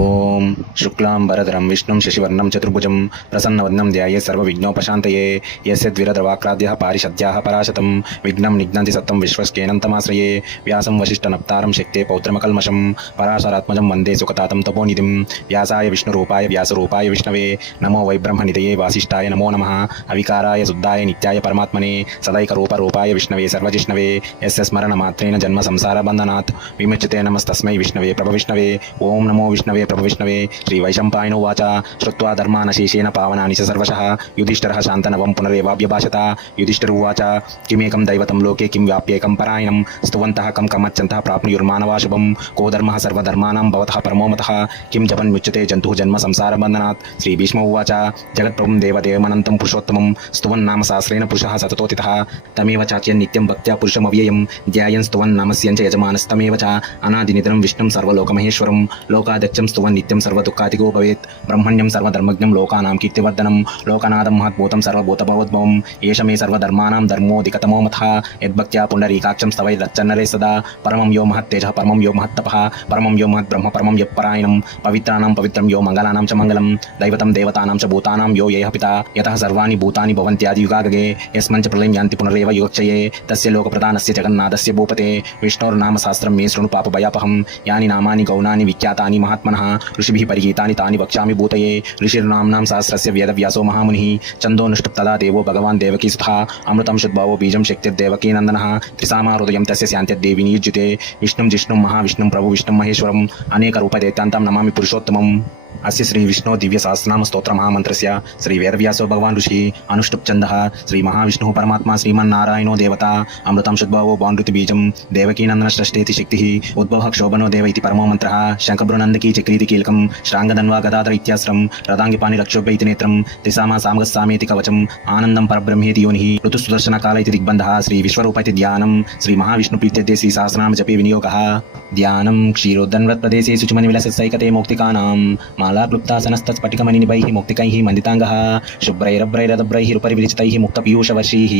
ఓం శుక్లాంబరధరం విష్ణుం శశివర్ణం చతుర్భుజం ప్రసన్నవదనం ధ్యాయే సర్వవిఘ్నోపశాంతయే యస్యద్విరద్రవాక్రాద్యః పారిషద్యాః పరాశతం విఘ్నం నిఘ్నంతి సత్తం విశ్వస్కేనంతమాశ్రయే వ్యాసం వశిష్ఠనప్తారం శక్తే పౌత్రమకల్మషం పరాశరాత్మజం వందే సుఖతాతం తపోనిధిం వ్యాసాయ విష్ణురూపాయ వ్యాసరూపాయ విష్ణవే నమో వైబ్రహ్మనిధయే వాసిష్ఠాయ నమో నమః అవికారాయ శుద్ధాయ నిత్యాయ పరమాత్మనే సదైకరూపరూపాయ విష్ణవే సర్వజిష్ణవే యస్య స్మరణమాత్రేణ జన్మ సంసారబంధనాత్ విముచ్యతే నమస్తస్మై విష్ణవే ప్రభవిష్ణవే ఓం నమో విష్ణవే ప్రభవిష్ణవే శ్రీ వైశంపాయనోవాచ శ్రుత్వా ధర్మానశేషేణ పావనాని చ సర్వశః యుధిష్ఠిరః శాంతనవం పునరేవాభ్యభాషత యుధిష్ఠిరువాచ కిమేకం దైవతం లోకే కిం వ్యాప్యేకం పరాయణం స్తువంతః కం కమచ్చంతః ప్రాప్నుయుర్మానవా శుభం కో ధర్మః సర్వధర్మానాం భవతః పరమోమతః కిం జపన్ముచ్యతే జంతుః జన్మ సంసారబంధనాత్ శ్రీ భీష్మ ఉవాచ జగత్ప్రభుం దేవదేవమనంతం పురుషోత్తమం స్తువన్నామ సహస్రేణ పురుషः సతతోతితः తమేవ చాచ్యం నిత్యం భక్త్యా పురుషమవ్యయం ధ్యాయన్ స్తువన్నామస్యంచ యజమానస్తమేవ చ అనాదినిధనం విష్ణుం సర్వలోకమహేశ్వరం లోకాదక్షం స్తువన్ నిత్యం సర్వదుఃఖాతిగో భవేత్ బ్రహ్మణ్యం సర్వధర్మజ్ఞం లోకానాం కీర్తివర్ధనం లోకనాథం మహద్భూతం సర్వభూతభవద్భవం ఏష మే సర్వధర్మానాం ధర్మోధికతమో మతః యద్భక్త్యా పుండరీకాక్షం స్తవైరచ్చన్నరే సదా పరమం యో మహత్తేజః పరమం యో మహత్తపః పరమం యో మహద్బ్రహ్మ పరమం యప్పరాయణం పవిత్రాణం పవిత్రం యో మంగళానాం చ మంగళం దైవతం దేవతానాం చ భూతానాం యో యః పితా యతః సర్వాణి భూతాని భవంత్యాది యుగాగగే యస్మञ्च ప్రళయం యాంతి పునరేవ యుగక్షయే తస్య లోకప్రధానస్య జగన్నాథస్య భూపతే విష్ణోర్నామ సహస్రం మే శృణు పాపభయాపహం యాని నామాని గౌణాని విఖ్యాతాని మహాత్మనః ఋషిభిः పరిగీతాని తాని వక్ష్యామి భూతయే ఋషిర్నామ్నాం సహస్రస్య వేదవ్యాసో మహామునిः ఛందోనుష్టుప్తదా దేవో భగవాన్ దేవకీసుతः అమృతం శుద్భావో బీజం శక్తిర్దేవకీనందనः త్రిసామా హృదయం తస్య శాంత్యద్దేవి నియుజ్యతే విష్ణుం జిష్ణుం మహావిష్ణుం ప్రభు విష్ణుం మహేశ్వరం అనేక రూపदैत्यांतं నమామి పురుషోత్తమం अस्य श्री विष्णु दिव्य सहस्रनाम स्तोत्र महामंत्रस्य श्री वेदव्यासो भगवान ऋषि अनुष्टुप छंदः श्री महाविष्णु परमात्मा श्रीमन्नारायणो देवता अमृतं शुद्भावो बाणृति बीजं देवकी नंदन सृष्टेति शक्तिः उद्भवः क्षोभनो देव इति परमो मंत्रः शंखभ्रुनंदकी चक्रीति कीलकं श्रांगधन्वा गदाधर इत्यास्त्रं रदांगिपाणि रक्षोभ्य इति नेत्रं त्रिसामा सामगस्सामेति कवचं आनंदं परब्रह्मेति योनिः ऋतुसुदर्शन काल इति दिग्बन्धः श्री विश्वरूप इति ध्यानं श्री महाविष्णु प्रीत्यर्थे श्री सहस्रनाम जपे विनियोगः ध्यानं क्षीरोद्धन्वत् प्रदेशे शुचिमनि विलसत्सैकते मौक्तिकानां माला क्लुप्तासनस्तस्फटिकमणिनिभैः मौक्तिकैः मण्डिताङ्गः शुभ्रैरभ्रैरदभ्रैः रुपरिविलिचितैः मुक्तपीयूषवर्षैः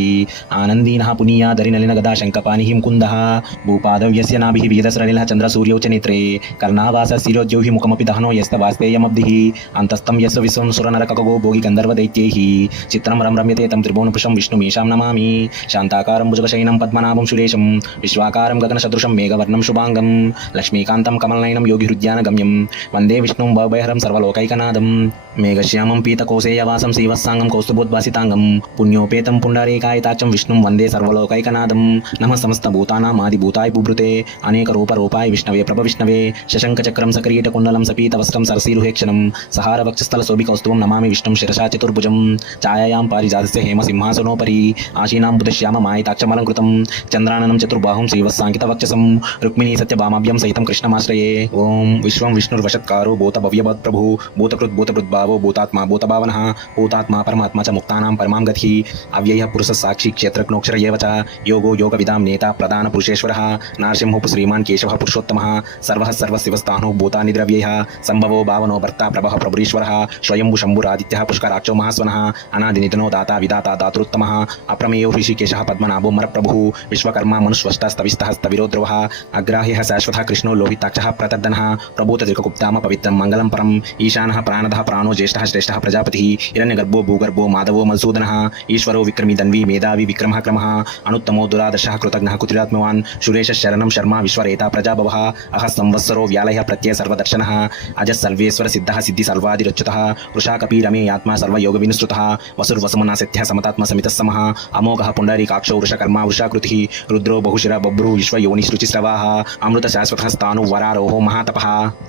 आनन्दीनः पुनीयादरिनलिनगदा शङ्खपाणिः मुकुन्दः भूपादव्यस्य नाभिः वेदसरनिलः चन्द्रसूर्यौ च नेत्रे कर्णावासशिरोद्यौः मुखमपि दहनो यस्तवास्तेयमब्धिः अन्तस्तं यस्य विश्वं सुरनरकगो भोगि गन्धर्वदैत्यैः चित्रं रम्यते तं त्रिभुवनपुरुषं विष्णुमीशां नमामि शान्ताकारं भुजगशयनं पद्मनाभं सुरेशं विश्वाकारं गगनसदृशं मेघवर्णं शुभाङ्गं लक्ष्मीकान्तं कमलनयनं योगिहृद्यानगम्यं वन्दे विष्णुं भवभयहरं सर्वलोकैकनाथं मेघश्यामं पीतकोशेयवासं श्रीवत्साङ्गं कौस्तुभोद्भासिताङ्गं पुण्योपेतं पुण्डरीकायताक्षं विष्णुं वन्दे सर्वलोकैकनाथं नमः समस्तभूतानाम् आदिभूताय बुभृते अनेकरूपरूपाय विष्णवे प्रभविष्णवे शशङ्खचक्रं सकिरीटकुण्डलं सपीतवस्त्रं सरसीरुहेक्षणं सहारवक्षस्थलशोभिकौस्तुभं नमामि विष्णुं शिरसा चतुर्भुजं छायायां पारिजातस्य हेमसिंहासनोपरि आशीनां बुधश्याममायिताक्षमलङ्कृतं चन्द्राननं चतुर्बाहुं श्रीवत्साङ्कितवक्षसं रुक्मिणी सत्यभामाभ्यं सहितं कृष्णमाश्रये ओं विश्वं विष्णुर्वशत्कारो भूतभव्यवत् प्रभु भूतकृत् भूतभृद्भावो भूतात्मा भूतभावनः भूतात्मा परमात्मा च मुक्तानां परमां गतिः अव्ययः पुरुषः साक्षी क्षेत्रज्ञोऽक्षर एव च योगो योगविदां नेता प्रधान पुरुषेश्वरः नारसिंहो श्रीमान् केशवः पुरुषोत्तमः सर्वः सर्वशिवस्थानो भूतानि द्रव्यैः संभवो भावनो भर्ता प्रभः प्रभुरीश्वरः स्वयंभु शम्भुरादित्यः पुष्कराक्षो महास्वनः अनादिनिधनो दाता विधाता दातृत्तमः अप्रमेयो ऋषिकेशः पद्मनाभो मरप्रभुः विश्वकर्मा मनुष्वष्टस्तविस्तः स्तविरोद्रवः अग्राह्यः शाश्वतः कृष्णो लोहिताक्षः प्रतर्दनः प्रभूतत्रिकगुप्ताम पवित्रं मङ्गलं परम् ईशानः प्राणदः प्राणो ज्येष्ठः श्रेष्ठः प्रजापतिः हिरण्यगर्भो भूगर्भो माधवो मधुसूदनः ईश्वरो विक्रमी धन्वी मेधावी विक्रमः क्रमः अनुत्तमो दुरादर्शः कृतज्ञः कुटिलात्मवान् सुरेशः शरणं शर्मा विश्वरेता प्रजाभवः अहः संवत्सरो व्यालयः प्रत्यय सर्वदर्शनः अजः सर्वेश्वर सिद्धः सिद्धि सर्वादिरच्युतः वृषा कपी रमे आत्मा सर्वयोगविनुसृतः वसुर्वसुमनासित्यः समतात्मसमितः समः अमोघः पुण्डरीकाक्षो वृषकर्मा वृषाकृतिः रुद्रो बहुशिरा बभ्रुः विश्वयोनिसृचिस्रवाः अमृतशाश्वतः स्थाणु वरारोहो महातपः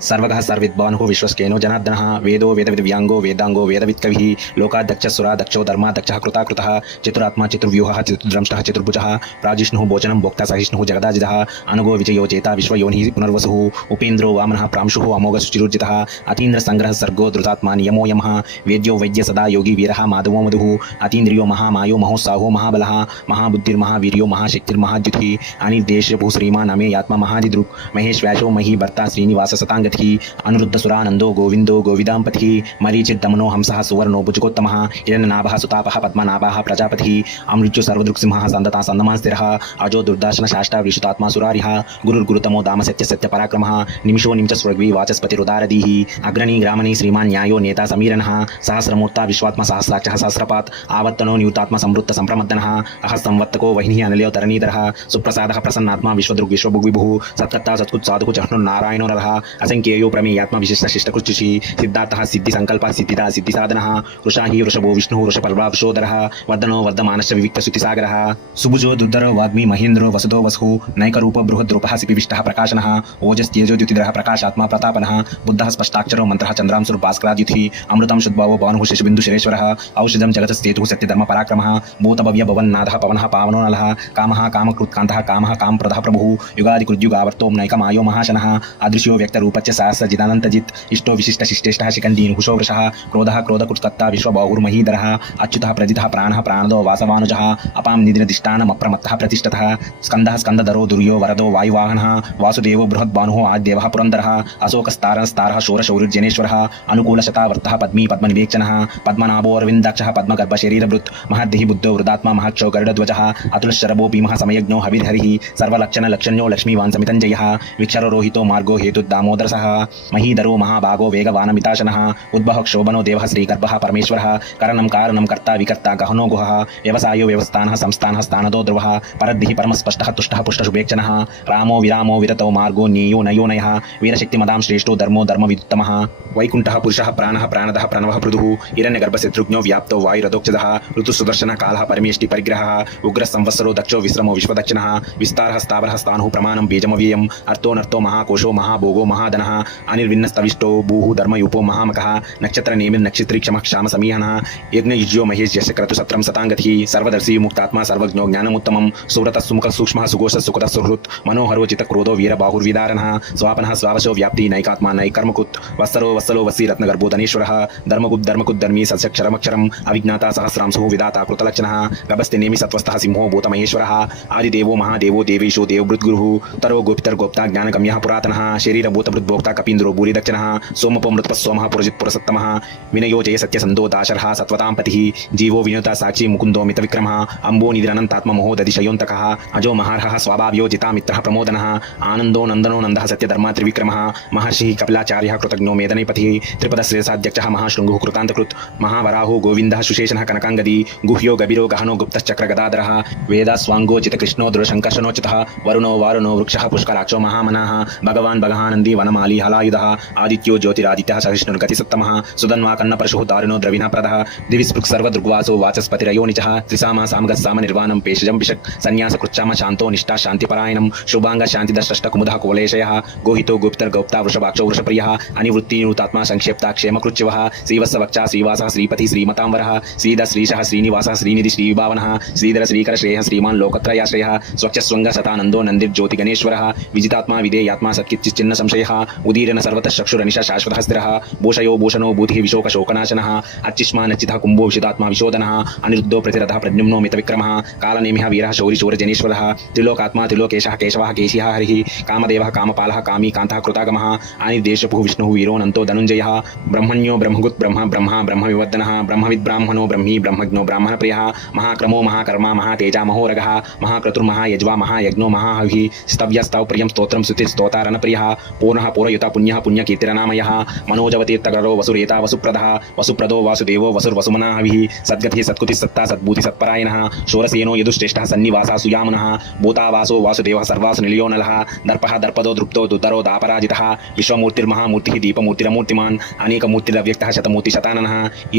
सर्वगः सर्विद्वानुः विश्वस्केनो जनार्दनः वेदो वेदविद्व्यांगो वेदांगो वेदवित्कविः लोकाध्यक्षः धर्माध्यक्षः कृताकृतः चतुरात्मा चतुर्व्यूहः चतुर्द्रंष्टः चतुर्भुजः प्राजिष्णुः भोजनं भोक्ता सहिष्णुः जगदाजितः अनुगो विजयो चेता विश्वयोनिः पुनर्वसुः उपेन्द्रो वामनः प्रांशुः अमोघशुचिरुर्जितः अतीन्द्रसङ्ग्रहः सर्गो धृतात्मा नियमो यमः वेद्यो वैद्य सदा योगी वीरः माधवो मधुः अतीन्द्रियो महामायो महोत्साहो महाबलः महाबुद्धिर्महावीर्यो महाशक्तिर्महाद्युतिः अनिर्देश्यभू श्रीमान् अमे आत्मा महादिदृक् महेश्व्यासो मही भर्ता श्रीनिवास सताङ्गतिः अनुरुद्धसुरानन्दो गोविंदो गोविदांपति मरीचिर्दमनो हंसः सुवर्णो भुजगोत्तमः हिरण्यनाभः सुतापः पद्मनाभः प्रजापतिः अमृत्यु सर्वदृक्सिंहः सन्दता सन्दमान् स्थिरः अजो दुर्दाशन शाष्टा विशुतात्मा सुरारिः गुरुर्गुरुतमो दाम सत्य सत्य पराक्रमः निमिषो निमिष स्वर्गी वाचस्पतिरुदारदीः अग्रणी ग्रामणी श्रीमान् न्यायो नेता समीरणः सहस्रमूर्ता विश्वात्मा सहस्राक्षः सहस्रपात् आवर्तनो नियुतात्मा संवृत्त संप्रमद्दनः अह संवत्तको वह्निः अनलयो तरणीधरः सुप्रसादः प्रसन्नात्मा विश्वदृग् विश्वभुग्विभुः सत्कर्ता सत्कुत् साधुः चष्णुर्नारायणो नरः असंख्येयो प्रमेयात्मा विशिष्ट शिष्टकृष्टुषि सिद्धार्थः सिद्धिसङ्कल्पः सिद्धिदा सिद्धिसाधनः वृषा हि वृषभो विष्णुः वृषपर्वा वृषोदरः वर्धनो वर्धमानश्च विविक्तश्रुतिसागरः सुभुजो दुर्धरो वाग्मी महेन्द्रो वसुदो वसुः नैकरूप बृहद्रूपः सिपिविष्टः प्रकाशनः ओजस्तेजो द्युतिधरः प्रकाशात्मा प्रतापनः बुद्धः स्पष्टाक्षरो मन्त्रः चन्द्रांशुर्भास्कराद्युतिः अमृतं शुद्भावो भानुः शशिबिन्दुशिरेश्वरः औषधं जगतस्तेतुः सत्यधर्म पराक्रमः भूतभव्य भवन्नाथः पवनः पावनो नलः कामः कामकृत्कान्तः कामः कामप्रदः प्रभुः युगादिकृद्युगावर्तो नैकमायो महाशनः अदृश्यो व्यक्तरूपच्च सहस्रजिदानन्तजित् इष्टो विशिष्टशिष्टेष्टः शिखण्डीन् वृषः क्रोधः क्रोधकृत्कर्ता विश्वबाहुर्महीधरः अच्युतः प्रजितः प्राणः प्राणदो वासवानुजः अपां निधिरधिष्ठानमप्रमत्तः प्रतिष्ठतः स्कन्दः स्कन्दधरो दुर्यो वरदो वायुवाहनः वासुदेवो बृहद्भानुः आद्यवः पुरन्दरः अशोकस्तारस्तारः शोरशौर्यजनेश्वरः अनुकूलशतावर्तः पद्मी पद्मनिवेक्षणः पद्मनाभो अरविन्दाक्षः पद्मगर्भशरीरभृत् महद्देहि बुद्धो वृदात्मा महक्षो गरुडध्वजः अतुलशरभो भीमः समयज्ञो हविर्हरिः सर्वलक्षणलक्षण्यो लक्ष्मीवान् समितञ्जयः विक्षरो रोहितो मार्गो हेतुर्दामोदरसः महीधरो महाभागो वेगवानमिताशनः उद्भवः क्षोभनो देवः श्रीगर्भः परमेश्वरः करणं कारणं कर्ता विकर्ता गहनो गुहः व्यवसायो व्यवस्थानः संस्थानः स्थानदो ध्रुवः परद्धिः परमस्पष्टः तुष्टः पुष्टशुभेक्षणः रामो विरामो विरतो मार्गो नीयो नयो नयः वीरशक्तिमदां श्रेष्ठो धर्मो धर्मविदुत्तमः वैकुण्ठः पुरुषः प्राणः प्राणदः प्रणवः पृथुः हिरण्यगर्भशत्रुघ्नो व्याप्तो वायुरधोक्षजः ऋतुसुदर्शनः कालः परमेष्टि परिग्रहः उग्रः संवत्सरो दक्षो विश्रमो विश्वदक्षिणः विस्तारः स्थावरः स्थाणुः प्रमाणं बीजमव्ययम् अर्थो नर्थो महाकोशो महाभोगो महाधनः अनिर्विन्नस्तविष्टो भूः धर्मयूपो महामकः नक्षत्रनेमिर्नक्षत्री क्षमः क्षाम समीहनः यज्ञयुज्यो महेश यश क्रतु सत्रं सताङ्गतिः सर्वदर्शी मुक्तात्मा सर्वज्ञो ज्ञानमुत्तमं सुव्रतः सुमुखः सूक्ष्मः सुघोषः सुकृतः सुहृत् मनोहरो चित्तक्रोधो वीरबाहुर्विदारणः स्वापनः स्वावशो व्याप्ति नैकात्मा नैकर्मकुत् वत्सरो वत्सलो वसी रत्नगर्भो धनेश्वरः धर्मकुद् धर्मी सत्सक्षरमक्षरम् अविज्ञाता सहस्रांशुः विधाता कृतलक्षणः गभस्ते नेमि सत्वस्थः सिंहो भूतमहेश्वरः आदिदेवो महादेवो देवेशो देवभृद्गुरुः तरो गोपितर्गोप्ता ज्ञानगम्यः पुरातनः शरीरभूतभृद्भोक्ता कपीन्द्रो भूरिदक्षिणः सोमपो मृतपः सोमः पुरजित् पुरसत्तमः विनयो जय सत्यसन्दो दाशरः सत्वतां पतिः जीवो विनुता साक्षी मुकुन्दो मितविक्रमः अम्बो निधिरनन्तात्मा मोहो दधिशयोन्तकः अजो महार्हः स्वाभाव्यो जिता मित्रः प्रमोदनः आनन्दो नन्दनो नन्दः सत्यधर्मा त्रिविक्रमः महर्षिः कपिलाचार्यः कृतज्ञो मेदनेपतिः त्रिपदश्रेयसाध्यक्षः महाशृङ्गुः कृतान्तकृत् महावराहो गोविन्दः सुशेषणः कनकाङ्गदी गुह्यो गभीरो गहनो गुप्तश्चक्रगदाधरः वेदास्वाङ्गो चितकृष्णो दृढशङ्कर्षणोचितः वरुणो वारुणो वृक्षः पुष्कराक्षो महामनः भगवान् भगहानन्दी वनमाली हलायुधः आदित्यो ज्योतिरादित्यः सहिष्णुर्गतिसत्तमः सुधन्वा कन्नपरशुः दारुणो द्रविणप्रदः दिविस्पृक् सर्वदृग्वासो वाचस्पतिरयोनिचः त्रिसामा सामगस्साम निर्वाणं पेशजं विशक् सन्न्यासकृच्छाम शान्तो निष्ठा शान्तिपरायणं शुभाङ्ग शान्तिदष्टष्ट कुमुदः कुवलेशयः गोहितो गोपितर्गौप्ता वृषभाक्षो वृषप्रियः अनिवृत्तिनिवृतात्मा संक्षेप्ता क्षेमकृच्छिवः श्रीवत्सवक्षा श्रीवासः श्रीपति श्रीमतांवरः श्रीधर श्रीशः श्रीनिवासः श्रीनिधि श्रीविभावनः श्रीधर श्रीकर श्रेयः श्रीमान् लोकत्रयाश्रयः स्वच्छस्वङ्ग सतानन्दो नन्दिर्ज्योतिगणेश्वरः विजितात्मा विधेयात्मा सत्किच्चिन्न संशयः उदीरन सर्वतः चक्षुरनिशा शाश्वतः स्थिरः भूषयो भूषणो भूतिः विशोकशोकनाशनः अर्चिष्मा नच्चितः कुम्भो विशुदात्मा विशोधनः अनिरुद्धो प्रतिरथः प्रद्युम्नो मितविक्रमः कालनेमिः वीरः शौरिशौर्यजनेश्वरः त्रिलोकात्मा त्रिलोकेशः केशवः केशिः हरिः कामदेवः कामपालः कामी कान्तः कृतागमः अनिर्देशपुः विष्णुः वीरोऽनन्तो धनुञ्जयः ब्रह्मण्यो ब्रह्मगुत् ब्रह्म ब्रह्मा ब्रह्मविवर्धनः ब्रह्मविद्ब्राह्मणो ब्रह्मी ब्रह्मज्ञो ब्राह्मणप्रियः महाक्रमो महाकर्मा महातेजा महोरगः महाक्रतुर्महायज्वा महायज्ञो महाहविः स्तव्यस्तवप्रियं स्तोत्रं स्तुतिस्तोतारणप्रियः पूर्णः पूरयुता पुण्यः पुण्यकीर्तिरनामयः मनोजवतीर्थगरो वसुरेता वसुप्रदः वसुप्रदो वासुदेवो वसुर्वसुमनाहविः सद्गतिः सत्कुतिः सत्ता सद्भूति सत्परायणः शोरसेनो यदुश्रेष्ठः सन्निवासः सुयामुनः भूतावासो वासुदेवः सर्वासु निलयो नलः दर्पः दर्पदो दृप्तो दुद्धरो दापराजितः विश्वमूर्तिर्महामूर्तिः दीपमूर्तिरमूर्तिमान् अनेकमूर्तिरव्यक्तः शतमूर्तिशताननः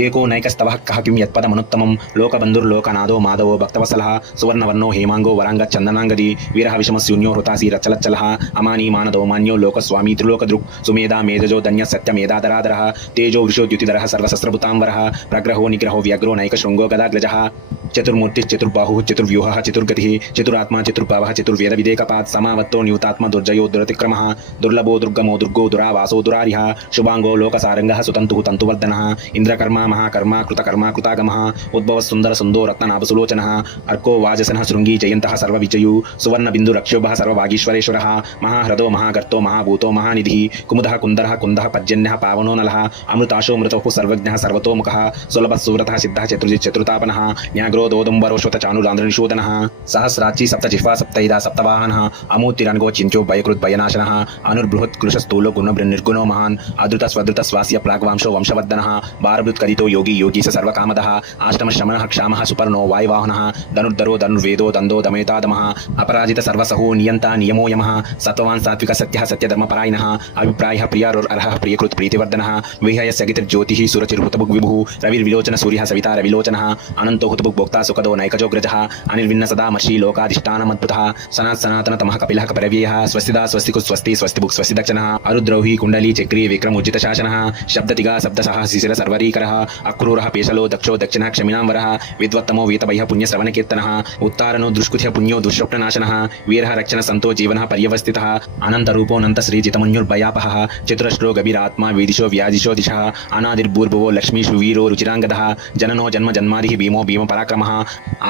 एको नैकस्तवः कः किं यत्पदमनुत्तमं लोकबन्धुर्लोकनादो माधवो भक्तवत्सलः सुवर्णवर्णो हेमाङ्गो वराङ्गच्चन्दनाङ्गदी वीरः विषमस्यून्यो हृतासी रच्चलच्चलः अमानी मानदो मान्यो लोकस्वामी त्रिलोकदृक् सुमेधा मेधजो धन्यः सत्यमेधाधराधरः तेजो वृषोद्युतिधरः सर्वशस्त्रभूतांवरः प्रग्रहो निग्रहो व्यग्रो नैकशृङ्गो गदाग्रजः चतुर्मूर्तिश्चतुर्बाहुः चतुर्व्यूहः चतुर्गतिः चतुरात्मा चतुर्भावः चतुर्वेदविदेकपात् समावत्तो न्यूतात्मा दुर्जयो दुरतिक्रमः दुर्लभो दुर्गमो दुर्गो दुरावासो दुरारिः शुभाङ्गो लोकसारङ्गः सुतन्तुः तन्तुवर्धनः इन्द्रकर्मा महाकर्मा कृतकर्मा कृतागमः उद्भवः सुन्दरसुन्दो रत्ननाभसुलोचनः अर्को वाजसनः शृङ्गी जयन्तः सर्वविजयू सुवर्णबिन्दुरक्षोभः सर्वभागीश्वरेश्वरः महाह्रदो महागर्तो महाभूतो महानिधिः कुमुदः कुन्दरः कुन्दः पर्जन्यः पावनो नलः अमृताशो मृतोः सर्वज्ञः सर्वतोमुखः सुलभः सुव्रतः सिद्धः चतुर्तापनः न्याग्रो दोदुम्बरोश्वत चानुरान्द्रनिषूदनः सहस्राची सप्तजिह्वा सप्तैदा सप्तवाहनः अमूर्तिरङ्गो चिन्त्यो भयकृत् भयनाशनः अनुर्बृहत् कृशस्थूलो गुणनिर्गुणो महान् अधृत स्वधृत स्वास्य प्राग्वांशो वंशवर्धनः भारभृत्कदितो योगी योगी स सर्वकामदः आष्टमश्रमणः क्षामः सुपर्णो वायुवाहनः धनुर्धरो धनुर्वेदो दन्दो दमयतादमः अपराजित सर्वसहो नियन्ता नियमो यमः सत्त्ववान् सात्विक सत्यः सत्यधर्मपरायणः अभिप्रायः प्रियारोर्हः प्रियकृत् प्रीतिवर्धनः विहयस्य गितिर्ज्योतिः सुरचिर्हुतभुग् विभुः रविर्विलोचन सूर्यः सविता रविलोचनः अनन्तो हुतभुग् भोक्ता सुखदो नैकजोग्रजः अनिर्विन्न सदा मशी लोकाधिष्ठानमद्भुतः सनातनतमः कपिलः कपिरव्ययः स्वस्तिदा स्वस्तिकु स्वस्ति स्वस्तिभुक् स्वस्तिदक्षिणः अरुद्रौहि कुण्डली चक्री विक्रम उज्जितशासनः शब्दतिगा शब्दसः शिशिर सर्वरीकरः अक्रूरः पेशलो दक्षो दक्षिणः क्षमिनाम्बरः विद्वत्तमो वीतभयः पुण्यश्रवणकीर्तनः उत्तारणो दुष्कृत्यः पुण्यो दुःस्वप्ननाशनः वीरः रक्षण संतो जीवनः पर्यवस्थितः अनन्तरूपो नन्तश्रीजितमन्युर्भयापहः चतुरश्रो गभीरात्मा वेदिशो व्यादिशो दिशः अनादिर्भूर्भुवो लक्ष्मीषु वीरो रुचिराङ्गदः जननो जन्म जन्मादिः भीमो भीमपराक्रमः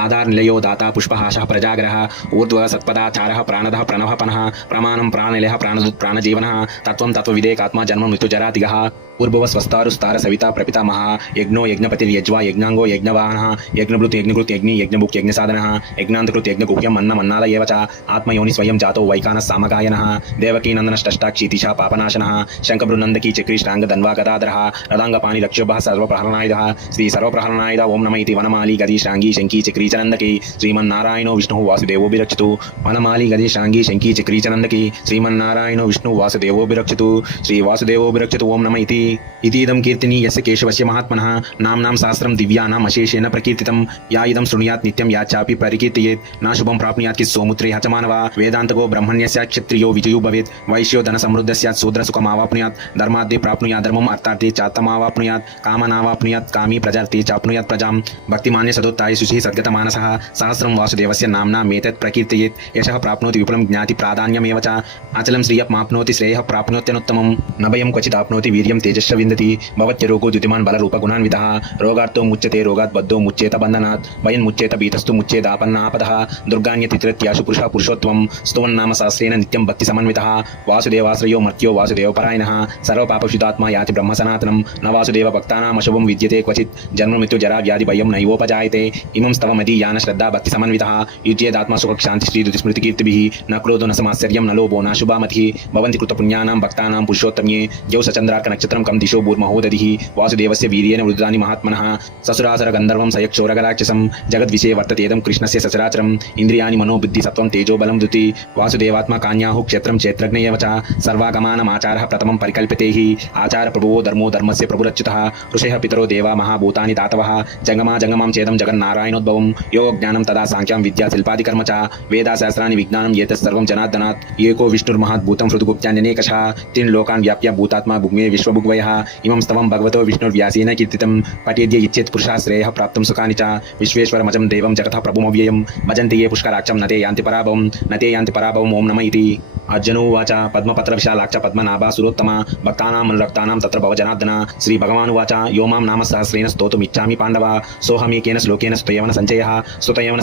आधारनिलयो दाता पुष्पहासः प्रजागरः ऊर्ध्वः सत्पदाचारः प्राणदः प्रणवपनः प्रमाणं प्राणनिलयः प्राणदुत् प्राणजीवनः तत्त्वं तत्त्वविदेकात्मा जन्म मृत्युजरातिगः पूर्भव स्वस्तारुस्तार सविता प्रपितामह यज्ञो यज्ञपतिर्यज्वा यज्ञांगो यज्ञवाहनः यज्ञभृत् यज्ञकृत् यज्ञी यज्ञभुक् यज्ञसाधनः यज्ञान्तकृत् यज्ञगुह्यम् अन्नमन्नाद एव च आत्मयोनि स्वयं जातो वैकानः सामगायनः देवकीनन्दनष्टाक्षीतिशा पापनाशनः शङ्खभृन्नन्दकी चक्रीष्टाङ्गधन्वा गदाधरः रदाङ्गपाणि लक्ष्योभः सर्वप्रहरणायुधः श्री सर्वप्रहरणायुध ओं नम इति वनमाली गदी श्राङ्गी शङ्की चक्रीचनन्दकी श्रीमन्नारायणो विष्णुः वासुदेवोऽभिरक्षतु वनमाली गदी श्राङ्गी शङ्की चक्रीचनन्दकी श्रीमन्नारायणो विष्णुः वासुदेवोऽभिरक्षतु श्री वासुदेवोऽभिरक्षतु ओं नम इति इदं कीर्तिनी यस्य केशवस्य महात्मनः नाम्नां सहस्रं दिव्यानाम् अशेषेण प्रकीर्तितं या इदं शृणुयात् नित्यं या चापि परिकीर्तयेत् न शुभं प्राप्नुयात् कि सौमुत्रे च मानवा वेदान्तको ब्रह्मण्यस्य क्षत्रियो विजयो भवेत् वैश्यो धनसमृद्धस्यात् शूद्रसुखमावाप्नुयात् धर्माद्ये प्राप्नुयात् धर्मम् अर्थार्थे चात्तमावाप्नुयात् कामनावाप्नुयात् कामी प्रजार्थे चाप्नुयात् प्रजां भक्तिमान्य सदोत्ताय शुचिः सद्गतमानसः सहस्रं वासुदेवस्य नाम्नामेतत् प्रकीर्तयेत् यशः प्राप्नोति विपुलं ज्ञाति प्राधान्यमेव च अचलं श्रियमाप्नोति श्रेयः प्राप्नोत्यनुत्तमं न भयं क्वचित् आप्नोति वीर्यं तेजश्च विन्दति भवत्यरोगो द्युतिमान् बलरूपगुणान्वितः रोगार्तो मुच्यते रोगात् बद्धो मुच्येत बन्धनात् वयन् मुच्येत भीतस्तु मुच्येदापन्नापदः दुर्गान्यतित्रत्याशु पुरुषः पुरुषोत्वं स्तुवन्नाम सहस्रेण नित्यं भक्तिसमन्वितः वासुदेवाश्रयो मर्त्यो वासुदेवपरायणः सर्वपापविशुद्धात्मा याति ब्रह्मसनातनं न वासुदेव भक्तानाम् अशुभं विद्यते क्वचित् जन्म मृत्यु जरा व्याधि भयं नैवोपजायते इमं स्तवमदीयान श्रद्धा भक्तिसमन्वितः युज्येदात्मा सुखशान्ति श्रीदुतिस्मृतिकीर्तिभिः न क्रोधो न समाश्चर्यं न लोभो न शुभामतिः भवन्ति कृतपुण्यानां भक्तानां पुरुषोत्तम्ये जौ सचन्द्रार्क नक्षत्रं कं दिशो भूर्महोदधिः वासुदेवस्य वीर्येण वृद्धानि महात्मनः ससुरासुर गन्धर्वं सयक्षोरगराक्षसं जगद्विषये वर्ततेदं कृष्णस्य सचराचरम् इन्द्रियाणि मनोबुद्धि सत्त्वं तेजो बलं दुति वासुदेवात्मा कान्याहुः क्षेत्रं क्षेत्रज्ञ एव च सर्वागमानमाचारः प्रथमं परिकल्प्यते हि आचार प्रभुवो धर्मो धर्मस्य प्रभुरच्युतः ऋषयः पितरो देवा महाभूतानि दातवः जङ्गमा जङ्गमां चेदं जगन्नारायणोद्भवं योग ज्ञानं तदा सांख्यां विद्या शिल्पादिकर्म च वेदाशास्त्राणि विज्ञानं एतत्सर्वं जनार्दनात् एको विष्णुर्महाद्भूतं हृदुगुप्त्यान्यनेकशः तीन् लोकान् व्याप्य भूतात्मा भुग्मे विश्वभुग्वयः इमं स्तवं भगवतो विष्णुर्व्यासेन कीर्तितं पठेद्य इच्छेत् पुरुषः श्रेयः प्राप्तुं सुखानि च विश्वेश्वरमजं देवं जगतः प्रभुमव्ययं भजन्ति ये पुष्कराक्षं न ते यान्ति पराभवम् ओं नमः इति अर्जुनो उवाच पद्मपत्रविशालाक्ष पद्मनाभा सुरोत्तमा भक्तानाम् अनुरक्तानां तत्र भव जनार्दन श्रीभगवानुवाच यो मां नाम सहस्रेण स्तोतुमिच्छामि पाण्डव सोऽहमेकेन श्लोकेन स्तुतयवन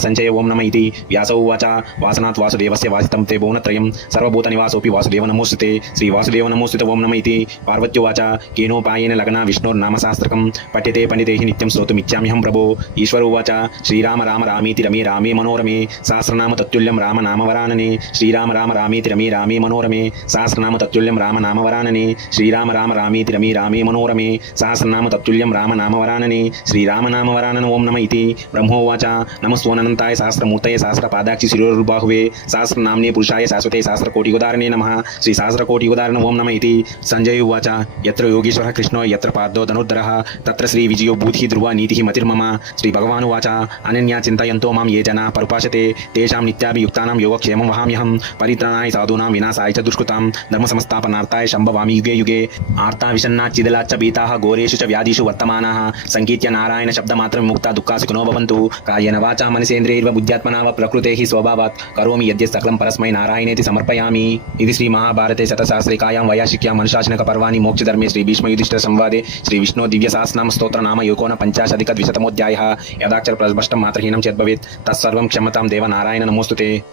सञ्चय ओं नमः इति व्यासो उवाच वासनात् वासुदेवस्य वासितं ते भुवनत्रयं सर्वभूतनिवासोऽपि वासुदेव नमोऽस्तुते श्रीवासुदेव नमोऽस्तुते ओं नमः इति पार्वत्युवाच केनोपायेन लग्ना विष्णोर्नाम सहस्रकं पठ्यते पण्डितैः नित्यं श्रोतुमिच्छाम्यहं प्रभो ईश्वर उवाच श्रीराम राम रामीति रमे रामे मनोरमे सहस्रनाम तत्तुल्यं राम नाम वरानने श्रीराम राम रामीति रमे रामे मनोरमे सहस्रनाम तत्तुल्यं राम नाम वरानने श्रीराम राम रामीति रमे रामे मनोरमे सहस्रनाम तत्तुल्यं राम नाम वरानने श्रीराम नाम वरानन ओं नमः इति ब्रह्मोवाच नमस्वनन्ताय सहस्रमूर्तये सहस्रपादाक्षि शिरोरुबाहुवे सहस्रनाम्ने पुरुषाय शाश्वते सहस्रकोटिउदाहरणे नमः श्री सहस्रकोटिउदाहरण ओं नमः इति संजय उवाच यत्र योगीश्वरः कृष्णो यत्र पार्थो धनुर्धरः तत्र श्रीविजयो भूतिः ध्रुवा नीतिः मतिर्मम श्रीभगवानुवाच अनन्या चिन्तयन्तो मां ये जनाः परुपाशते तेषां नित्याभियुक्तानां योगक्षेमं वहाम्यहं परित्राणाय साधूनां विनाशाय च दुष्कृतां धर्मसंस्थापनार्थाय शम्भवामि युगे युगे आर्ता विषन्नाच्चिदिलाच्च भीताः घोरेषु च व्याधिषु वर्तमानाः संकीर्त्य नारायण शब्दमात्रं मुक्ता दुःखा सुखिनो भवन्तु कायेन वाचा मनसेन्द्रियैर्वा बुद्ध्यात्मना वा प्रकृतेः स्वभावात् करोमि यद्यत् सकलं परस्मै नारायणेति समर्पयामि इति श्रीमहाभारते शतसहस्रिकायां वैयाशिक्यां अनुशासनकपर्वाणि मोक्षधर्मे श्रीभीष्मयुधिष्ठिरसंवादे श्रीविष्णो दिव्यसहस्रनाम स्तोत्रनाम एकोनपञ्चाशदधिकद्विशतमोऽध्यायः यदाक्षरप्रस्पष्टं मात्रहीनं चेद्भवेत् तत्सर्वं क्षमतां देव नारायण नमोऽस्तुते।